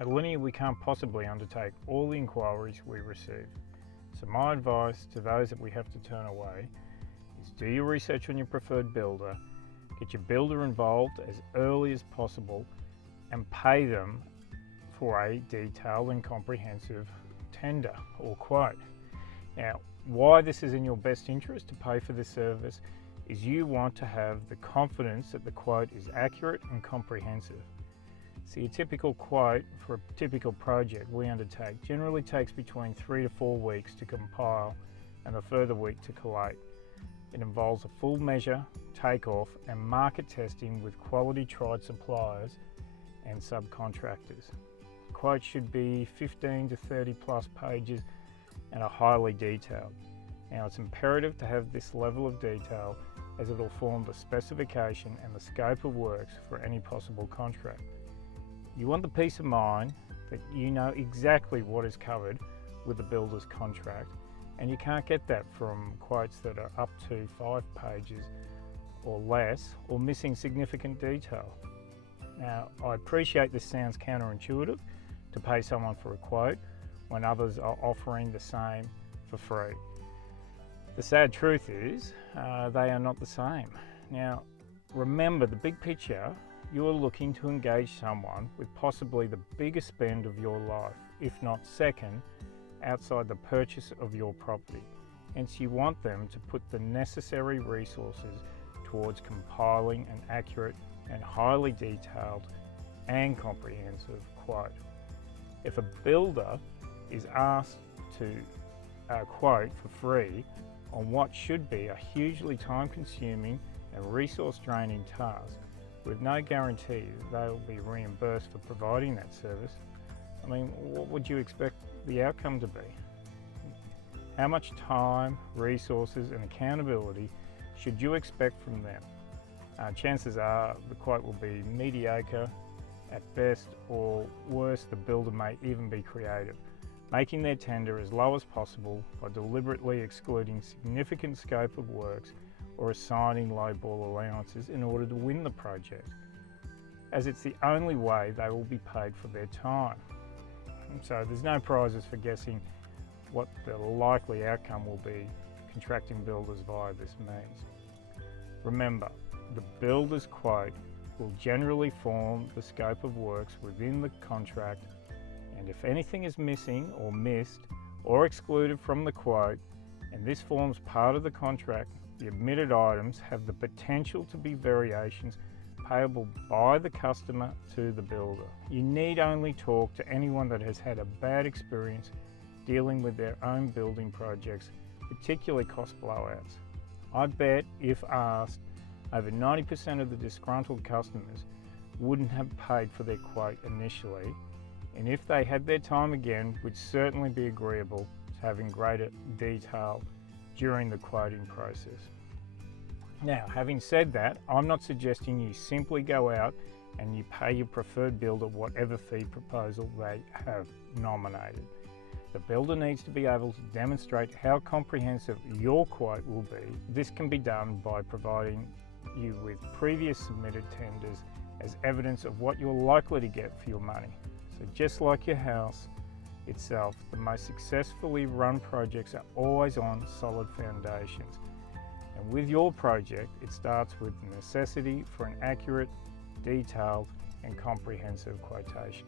At Linear, we can't possibly undertake all the inquiries we receive. So my advice to those that we have to turn away is do your research on your preferred builder, get your builder involved as early as possible, and pay them for a detailed and comprehensive tender or quote. Now, why this is in your best interest to pay for this service is you want to have the confidence that the quote is accurate and comprehensive. See, a typical quote for a typical project we undertake generally takes between 3 to 4 weeks to compile and a further week to collate. It involves a full measure, takeoff and market testing with quality tried suppliers and subcontractors. The quote should be 15 to 30 plus pages and are highly detailed. Now, it's imperative to have this level of detail as it will form the specification and the scope of works for any possible contract. You want the peace of mind that you know exactly what is covered with the builder's contract, and you can't get that from quotes that are up to 5 pages or less or missing significant detail. Now, I appreciate this sounds counterintuitive to pay someone for a quote when others are offering the same for free. The sad truth is they are not the same. Now, remember the big picture. You are looking to engage someone with possibly the biggest spend of your life, if not second, outside the purchase of your property. Hence, you want them to put the necessary resources towards compiling an accurate and highly detailed and comprehensive quote. If a builder is asked to quote for free on what should be a hugely time-consuming and resource-draining task, with no guarantee that they will be reimbursed for providing that service, I mean, what would you expect the outcome to be? How much time, resources and accountability should you expect from them? Chances are the quote will be mediocre at best, or worse, the builder may even be creative, making their tender as low as possible by deliberately excluding significant scope of works or assigning lowball allowances in order to win the project, as it's the only way they will be paid for their time. And so there's no prizes for guessing what the likely outcome will be contracting builders via this means. Remember, the builder's quote will generally form the scope of works within the contract, and if anything is missing or missed or excluded from the quote, and this forms part of the contract, the omitted items have the potential to be variations payable by the customer to the builder. You need only talk to anyone that has had a bad experience dealing with their own building projects, particularly cost blowouts. I bet if asked, over 90% of the disgruntled customers wouldn't have paid for their quote initially, and if they had their time again, would certainly be agreeable to having greater detail during the quoting process. Now, having said that, I'm not suggesting you simply go out and you pay your preferred builder whatever fee proposal they have nominated. The builder needs to be able to demonstrate how comprehensive your quote will be. This can be done by providing you with previous submitted tenders as evidence of what you're likely to get for your money. So just like your house itself, the most successfully run projects are always on solid foundations. And with your project, it starts with the necessity for an accurate, detailed and comprehensive quotation.